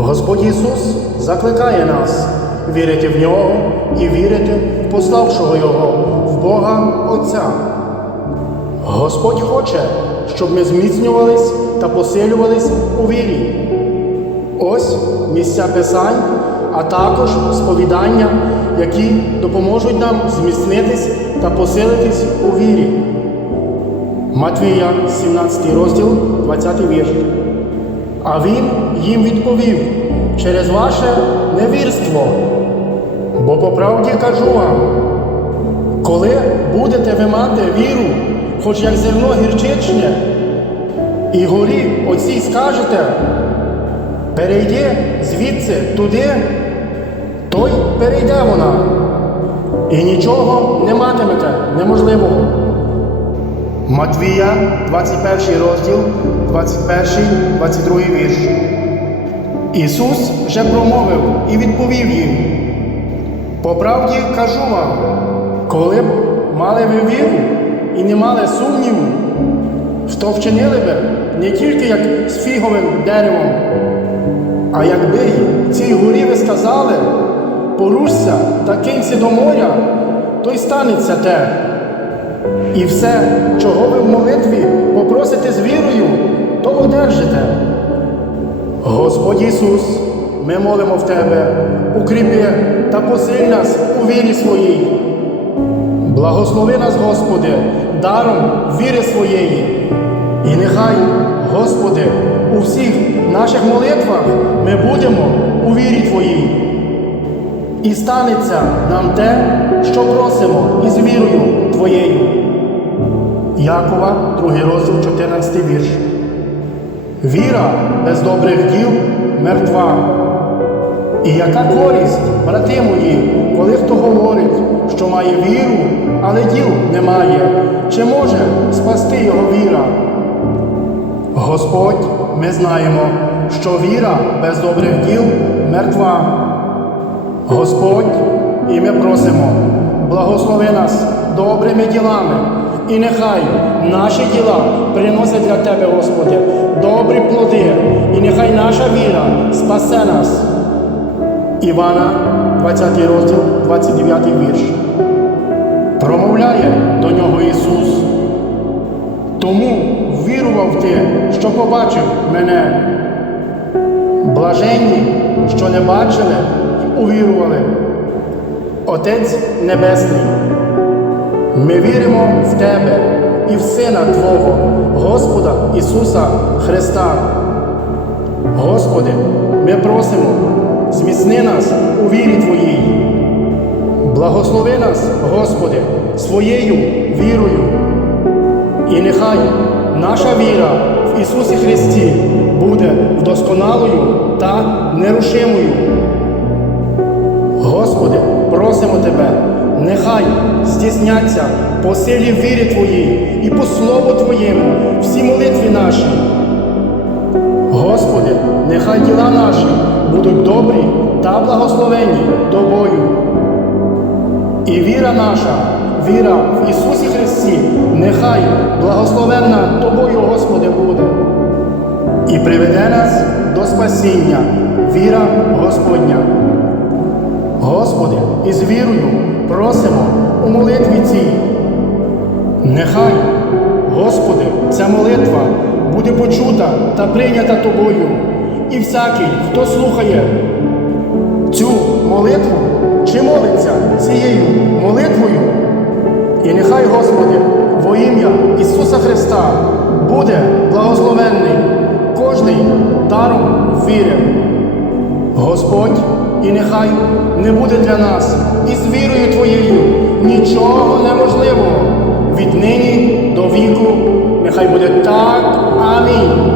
Господь Ісус закликає нас вірити в Нього і вірити в пославшого Його, в Бога Отця. Господь хоче, щоб ми зміцнювались та посилювались у вірі. Ось місця Писань, а також сповідання, які допоможуть нам зміцнитись та посилитись у вірі. Матвія, 17 розділ, 20 вірш. А він їм відповів через ваше невірство. Бо по правді кажу вам, коли будете ви мати віру, хоч як зерно гірчичне, і горі оцій скажете, перейди звідси туди, то й перейде вона, і нічого не матимете неможливого. Матвія, 21 розділ, 21, 22 вірш. Ісус вже промовив і відповів їм. По правді кажу вам, коли б мали ви віру і не мали сумніву, то вчинили би не тільки як з фіговим деревом, а якби цій горі ви сказали, порушся та кинься до моря, то й станеться те. І все, чого ви в молитві попросите з вірою, то одержите. Господь Ісус, ми молимо в Тебе, укріпи та посиль нас у вірі своїй. Благослови нас, Господи, даром віри своєї. І нехай, Господи, у всіх наших молитвах ми будемо у вірі Твоїй. І станеться нам те, що просимо із вірою Твоєю. Якова, 2 розділ, 14 вірш. Віра без добрих діл мертва. І яка користь, брати мої, коли хто говорить, що має віру, але діл немає, чи може спасти його віра? Господь, ми знаємо, що віра без добрих діл мертва. Господь, і ми просимо, благослови нас добрими ділами, і нехай наші діла приносять для Тебе, Господи, добрі плоди, і нехай наша віра спасе нас. Івана, 20 розділ, 29 вірш. Промовляє до нього Ісус. Тому вірував ти, що побачив мене. Блаженні, що не бачили й увірували. Отець Небесний, ми віримо в Тебе і в Сина Твого, Господа Ісуса Христа. Господи, ми просимо, зміцни нас у вірі Твоїй. Благослови нас, Господи, своєю вірою. І нехай наша віра в Ісусі Христі буде вдосконалою та нерушимою. Господи, просимо Тебе, нехай здійсняться по силі віри Твоїй і по Слову Твоєму всі молитві наші. Господи, нехай діла наші будуть добрі та благословенні Тобою. І віра наша, віра в Ісусі Христі, нехай благословенна Тобою, Господи, буде. І приведе нас до спасіння, віра Господня. Господи, із вірою просимо у молитві цій. Нехай, Господи, ця молитва буде почута та прийнята Тобою, і всякий, хто слухає цю молитву чи молиться цією молитвою, і нехай, Господи, во ім'я Ісуса Христа буде благословенний кожний даром віри. Господь, і нехай не буде для нас із вірою Твоєю нічого неможливого від нині до віку. Нехай буде так. Амінь.